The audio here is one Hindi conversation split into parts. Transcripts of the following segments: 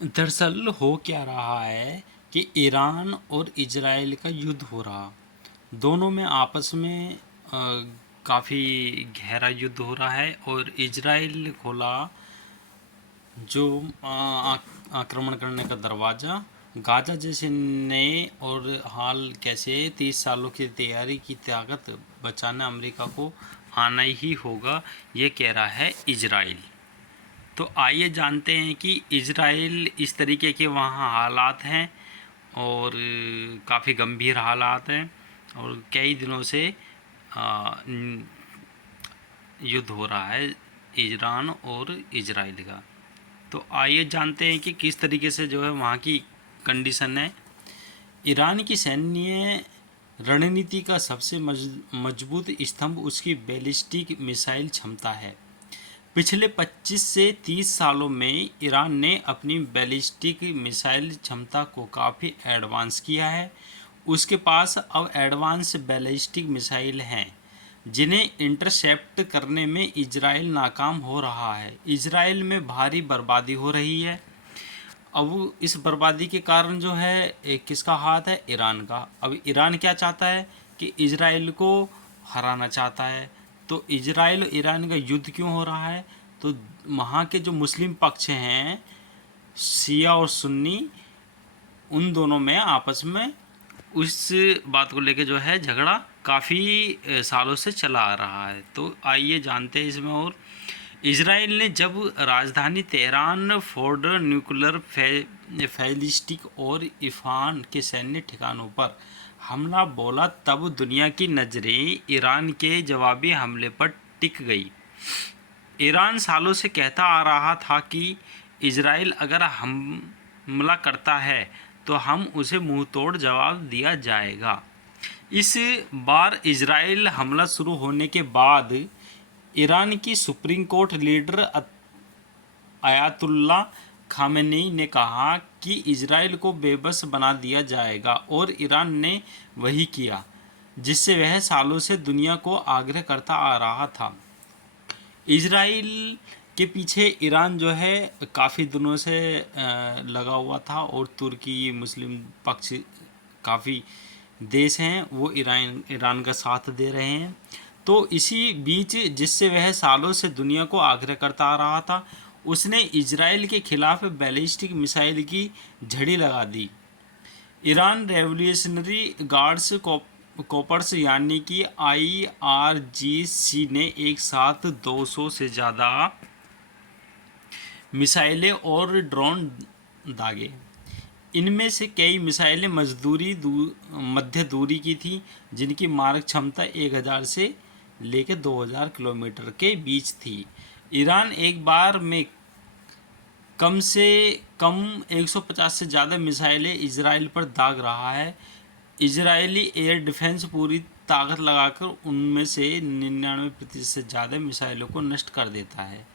दरअसल हो क्या रहा है कि ईरान और इजराइल का युद्ध हो रहा। दोनों में आपस में काफ़ी गहरा युद्ध हो रहा है और इजराइल खोला जो आक्रमण करने का दरवाज़ा। गाजा जैसे नए और हाल कैसे 30 सालों की तैयारी की ताकत बचाना अमेरिका को आना ही होगा, ये कह रहा है इजराइल। तो आइए जानते हैं कि इजराइल इस तरीके के वहाँ हालात हैं और काफ़ी गंभीर हालात हैं और कई दिनों से युद्ध हो रहा है ईरान और इजराइल का। तो आइए जानते हैं कि किस तरीके से जो है वहाँ की कंडीशन है। ईरान की सैन्य रणनीति का सबसे मजबूत स्तंभ उसकी बैलिस्टिक मिसाइल क्षमता है। पिछले 25 से 30 सालों में ईरान ने अपनी बैलिस्टिक मिसाइल क्षमता को काफ़ी एडवांस किया है। उसके पास अब एडवांस बैलिस्टिक मिसाइल हैं जिन्हें इंटरसेप्ट करने में इजराइल नाकाम हो रहा है। इजराइल में भारी बर्बादी हो रही है। अब इस बर्बादी के कारण जो है किसका हाथ है? ईरान का। अब ईरान क्या चाहता है कि इजराइल को हराना चाहता है। तो इजराइल और ईरान का युद्ध क्यों हो रहा है? तो वहाँ के जो मुस्लिम पक्ष हैं, शिया और सुन्नी, उन दोनों में आपस में उस बात को लेके जो है झगड़ा काफ़ी सालों से चला आ रहा है। तो आइए जानते हैं इसमें। और इजराइल ने जब राजधानी तेहरान, फोर्ड, न्यूक्लियर बैलिस्टिक और इफ़ान के सैन्य ठिकानों पर हमला बोला, तब दुनिया की नज़रें ईरान के जवाबी हमले पर टिक गई। ईरान सालों से कहता आ रहा था कि इजराइल अगर हमला करता है तो हम उसे मुंह तोड़ जवाब दिया जाएगा। इस बार इजराइल हमला शुरू होने के बाद ईरान की supreme court leader ayatollah Khamenei ने कहा कि इजराइल को बेबस बना दिया जाएगा और ईरान ने वही किया जिससे वह सालों से दुनिया को आग्रह करता आ रहा था। इजराइल के पीछे ईरान जो है काफ़ी दिनों से लगा हुआ था और तुर्की, मुस्लिम पक्ष काफ़ी देश हैं वो ईरान का साथ दे रहे हैं। तो इसी बीच जिससे वह सालों से दुनिया को आग्रह करता आ रहा था, उसने इजराइल के खिलाफ बैलिस्टिक मिसाइल की झड़ी लगा दी। ईरान रेवोल्यूशनरी गार्ड्स कॉर्प्स यानी कि IRGC ने एक साथ 200 से ज़्यादा मिसाइलें और ड्रोन दागे। इनमें से कई मिसाइलें मध्य दूरी की थी जिनकी मारक क्षमता 1000 से लेकर 2000 किलोमीटर के बीच थी। ईरान एक बार में कम से कम 150 से ज़्यादा मिसाइलें इजराइल पर दाग रहा है। इजरायली एयर डिफेंस पूरी ताकत लगाकर उनमें से 99% से ज़्यादा मिसाइलों को नष्ट कर देता है।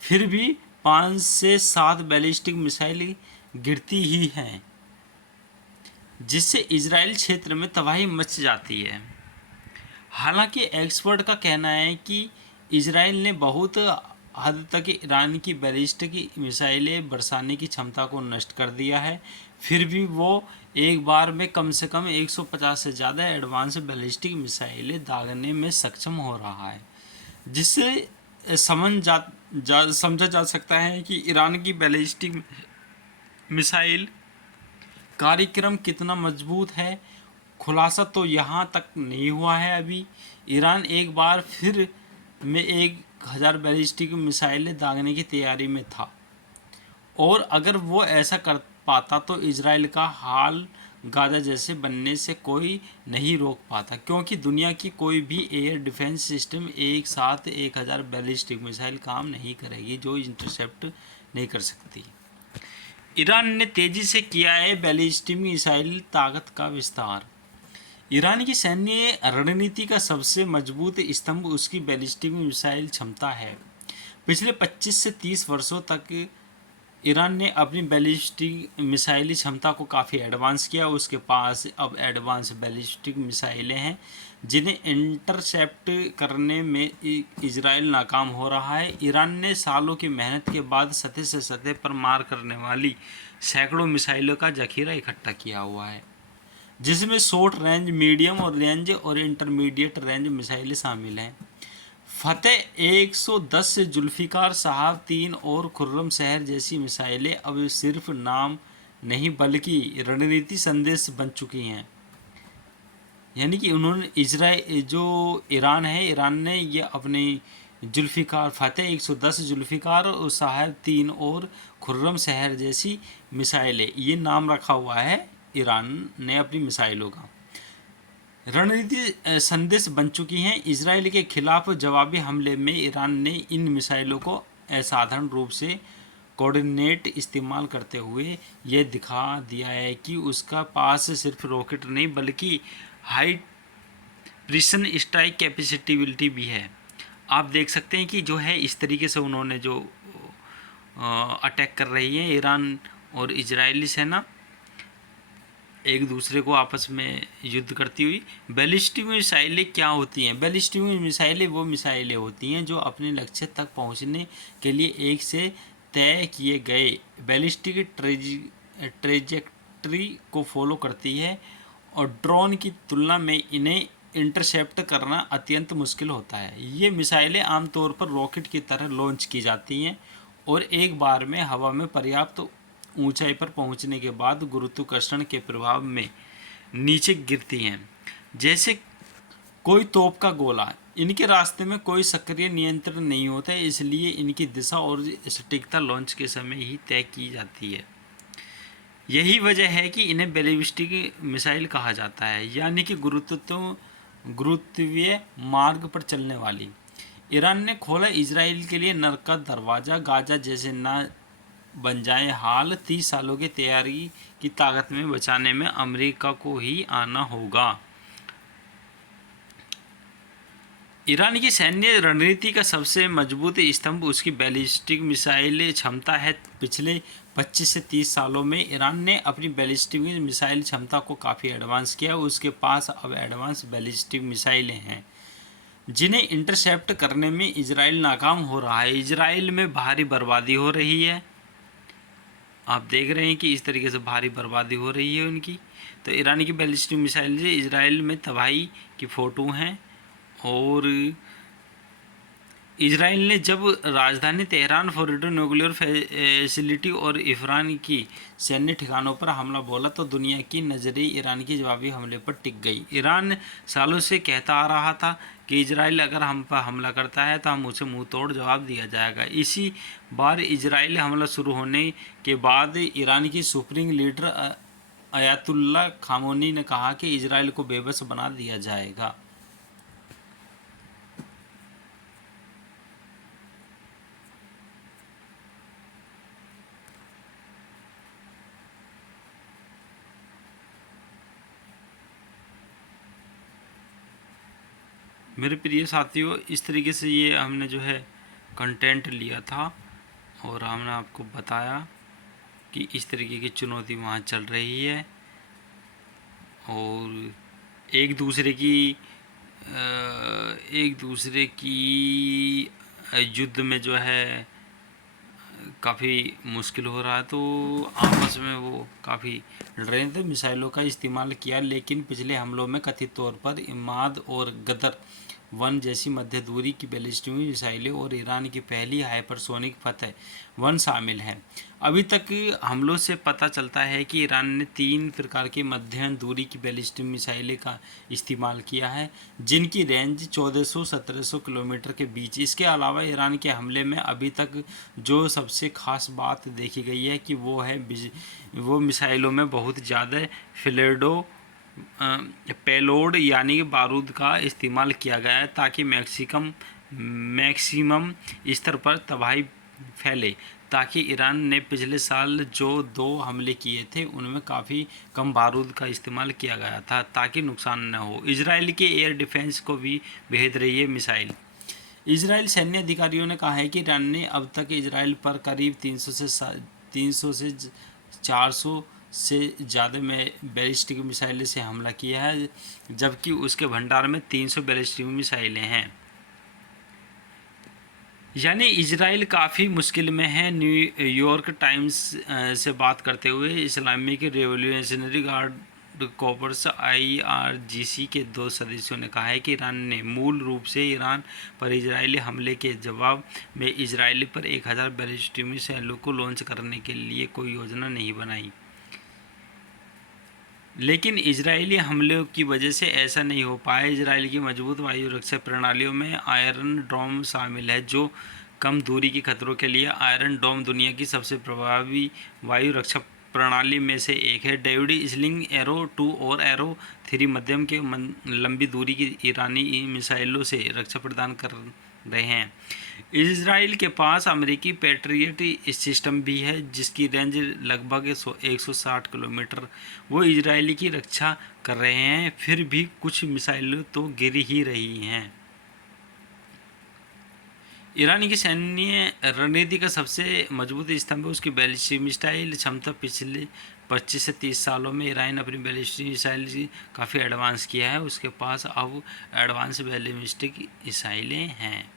फिर भी 5 से 7 बैलिस्टिक मिसाइल गिरती ही हैं जिससे इजराइल क्षेत्र में तबाही मच जाती है। हालांकि एक्सपर्ट का कहना है कि इजराइल ने बहुत हद तक ईरान की बैलिस्टिक मिसाइलें बरसाने की क्षमता को नष्ट कर दिया है। फिर भी वो एक बार में कम से कम 150 से ज़्यादा एडवांस बैलिस्टिक मिसाइलें दागने में सक्षम हो रहा है, जिससे समझा जा सकता है कि ईरान की बैलिस्टिक मिसाइल कार्यक्रम कितना मजबूत है। खुलासा तो यहाँ तक नहीं हुआ है अभी। ईरान एक बार फिर में 1000 बैलिस्टिक मिसाइलें दागने की तैयारी में था और अगर वो ऐसा कर पाता तो इजराइल का हाल गाजा जैसे बनने से कोई नहीं रोक पाता, क्योंकि दुनिया की कोई भी एयर डिफेंस सिस्टम एक साथ 1000 बैलिस्टिक मिसाइल काम नहीं करेगी जो इंटरसेप्ट नहीं कर सकती। ईरान ने तेज़ी से किया है बैलिस्टिक मिसाइल ताकत का विस्तार। ईरान की सैन्य रणनीति का सबसे मजबूत स्तंभ उसकी बैलिस्टिक मिसाइल क्षमता है। पिछले 25 से 30 वर्षों तक ईरान ने अपनी बैलिस्टिक मिसाइली क्षमता को काफ़ी एडवांस किया। उसके पास अब एडवांस बैलिस्टिक मिसाइलें हैं जिन्हें इंटरसेप्ट करने में इजराइल नाकाम हो रहा है। ईरान ने सालों की मेहनत के बाद सतह से सतह पर मार करने वाली सैकड़ों मिसाइलों का जखीरा इकट्ठा किया हुआ है, जिसमें शॉर्ट रेंज, मीडियम और रेंज और इंटरमीडिएट रेंज मिसाइलें शामिल हैं। फतेह 110 से जुल्फिकार साहब 3 और खुर्रम शहर जैसी मिसाइलें अब सिर्फ नाम नहीं बल्कि रणनीति संदेश बन चुकी हैं। यानी कि उन्होंने इजराइल जो ईरान है, ईरान ने ये अपने जुल्फिकार फतेह 110 जुल्फिकार और साहब 3 और खुर्रम शहर जैसी मिसाइलें, ये नाम रखा हुआ है ईरान ने अपनी मिसाइलों का। रणनीति संदेश बन चुकी हैं। इजराइल के खिलाफ जवाबी हमले में ईरान ने इन मिसाइलों को असाधारण रूप से कोऑर्डिनेट इस्तेमाल करते हुए ये दिखा दिया है कि उसका पास सिर्फ रॉकेट नहीं बल्कि हाई प्रिसिशन स्ट्राइक कैपेसिटिबिलिटी भी है। आप देख सकते हैं कि जो है इस तरीके से उन्होंने जो अटैक कर रही है ईरान और इजरायली सेना एक दूसरे को आपस में युद्ध करती हुई। बैलिस्टिक मिसाइलें क्या होती हैं? बैलिस्टिक मिसाइलें वो मिसाइलें होती हैं जो अपने लक्ष्य तक पहुंचने के लिए एक से तय किए गए बैलिस्टिक ट्रेजेक्ट्री को फॉलो करती है और ड्रोन की तुलना में इन्हें इंटरसेप्ट करना अत्यंत मुश्किल होता है। ये मिसाइलें आमतौर पर रॉकेट की तरह लॉन्च की जाती हैं और एक बार में हवा में पर्याप्त ऊंचाई पर पहुंचने के बाद गुरुत्वाकर्षण के प्रभाव में नीचे गिरती हैं जैसे कोई तोप का गोला। इनके रास्ते में कोई सक्रिय नियंत्रण नहीं होता है, इसलिए इनकी दिशा और सटीकता लॉन्च के समय ही तय की जाती है। यही वजह है कि इन्हें बैलिस्टिक मिसाइल कहा जाता है, यानी कि गुरुत्वीय मार्ग पर चलने वाली। ईरान ने खोला इजराइल के लिए नरक का दरवाज़ा। गाजा जैसे ना बन जाए हाल, 30 सालों की तैयारी की ताकत में बचाने में अमेरिका को ही आना होगा। ईरान की सैन्य रणनीति का सबसे मजबूत स्तंभ उसकी बैलिस्टिक मिसाइल क्षमता है। पिछले 25 से 30 सालों में ईरान ने अपनी बैलिस्टिक मिसाइल क्षमता को काफ़ी एडवांस किया। उसके पास अब एडवांस बैलिस्टिक मिसाइलें हैं जिन्हें इंटरसेप्ट करने में इजराइल नाकाम हो रहा है। इजराइल में भारी बर्बादी हो रही है। आप देख रहे हैं कि इस तरीके से भारी बर्बादी हो रही है उनकी। तो ईरान की बैलिस्टिक मिसाइल से इजराइल में तबाही की फ़ोटो हैं। और इजराइल ने जब राजधानी तेहरान, फॉर्डो न्यूक्लियर फैसिलिटी और इफरान की सैन्य ठिकानों पर हमला बोला तो दुनिया की नज़रें ईरान की जवाबी हमले पर टिक गई। ईरान सालों से कहता आ रहा था कि इजराइल अगर हम पर हमला करता है तो हम उसे मुंह तोड़ जवाब दिया जाएगा। इसी बार इजराइल हमला शुरू होने के बाद ईरान की सुप्रीम लीडर अयातुल्ला खामोनी ने कहा कि इजराइल को बेबस बना दिया जाएगा। मेरे प्रिय साथियों, इस तरीके से ये हमने जो है कंटेंट लिया था और हमने आपको बताया कि इस तरीके की चुनौती वहाँ चल रही है और एक दूसरे की युद्ध में जो है काफ़ी मुश्किल हो रहा है। तो आपस में वो काफ़ी लड़ रहे थे, मिसाइलों का इस्तेमाल किया। लेकिन पिछले हमलों में कथित तौर पर इमाद और गदर 1 जैसी मध्य दूरी की बैलिस्टिक मिसाइलें और ईरान की पहली हाइपरसोनिक फतेह 1 शामिल हैं। अभी तक हमलों से पता चलता है कि ईरान ने 3 प्रकार की मध्यम दूरी की बैलिस्टिक मिसाइलें का इस्तेमाल किया है जिनकी रेंज 1400-1700 किलोमीटर के बीच। इसके अलावा ईरान के हमले में अभी तक जो सबसे खास बात देखी गई है कि वो मिसाइलों में बहुत ज़्यादा पेलोड यानी कि बारूद का इस्तेमाल किया गया है ताकि मैक्सिमम स्तर पर तबाही फैले। ताकि ईरान ने पिछले साल जो 2 हमले किए थे उनमें काफ़ी कम बारूद का इस्तेमाल किया गया था ताकि नुकसान न हो। इजराइल के एयर डिफेंस को भी भेज रही है मिसाइल। इजराइल सैन्य अधिकारियों ने कहा है कि ईरान ने अब तक इजराइल पर करीब 300 से 300 से 400 से ज़्यादा में बैलिस्टिक मिसाइलें से हमला किया है, जबकि उसके भंडार में 300 बैलिस्टिक मिसाइलें हैं। यानी इजराइल काफ़ी मुश्किल में है। न्यूयॉर्क टाइम्स से बात करते हुए Islamic revolutionary guard corps IRGC के 2 सदस्यों ने कहा है कि ईरान ने मूल रूप से ईरान पर इजरायली हमले के जवाब में इजराइल पर 1000 बैलिस्टिक मिसाइलों को लॉन्च करने के लिए कोई योजना नहीं बनाई। लेकिन इजरायली हमलों की वजह से ऐसा नहीं हो पाया। इजराइल की मजबूत वायु रक्षा प्रणालियों में आयरन डोम शामिल है, जो कम दूरी के खतरों के लिए आयरन डोम दुनिया की सबसे प्रभावी वायु रक्षा प्रणाली में से एक है। डेविड स्लिंग एरो 2 और एरो 3 मध्यम के लंबी दूरी की ईरानी मिसाइलों से रक्षा प्रदान कर रहे हैं। इजराइल के पास अमेरिकी पैट्रियट सिस्टम भी है, जिसकी रेंज लगभग 160 किलोमीटर। वो इजरायली की रक्षा कर रहे हैं, फिर भी कुछ मिसाइलें तो गिर ही रही हैं। ईरान की सैन्य रणनीति का सबसे मजबूत स्तंभ है उसकी बैलिस्टिक मिसाइल क्षमता। पिछले 25 से 30 सालों में ईरान अपनी बैलिस्टिक मिसाइल काफ़ी एडवांस किया है। उसके पास अब एडवांस बैलिस्टिक मिसाइलें हैं।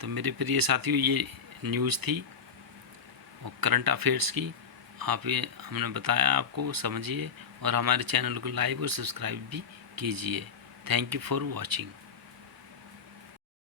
तो मेरे प्रिय साथियों, ये न्यूज़ थी और करंट अफेयर्स की। आप ये हमने बताया, आपको समझिए और हमारे चैनल को लाइक और सब्सक्राइब भी कीजिए। Thank you for watching.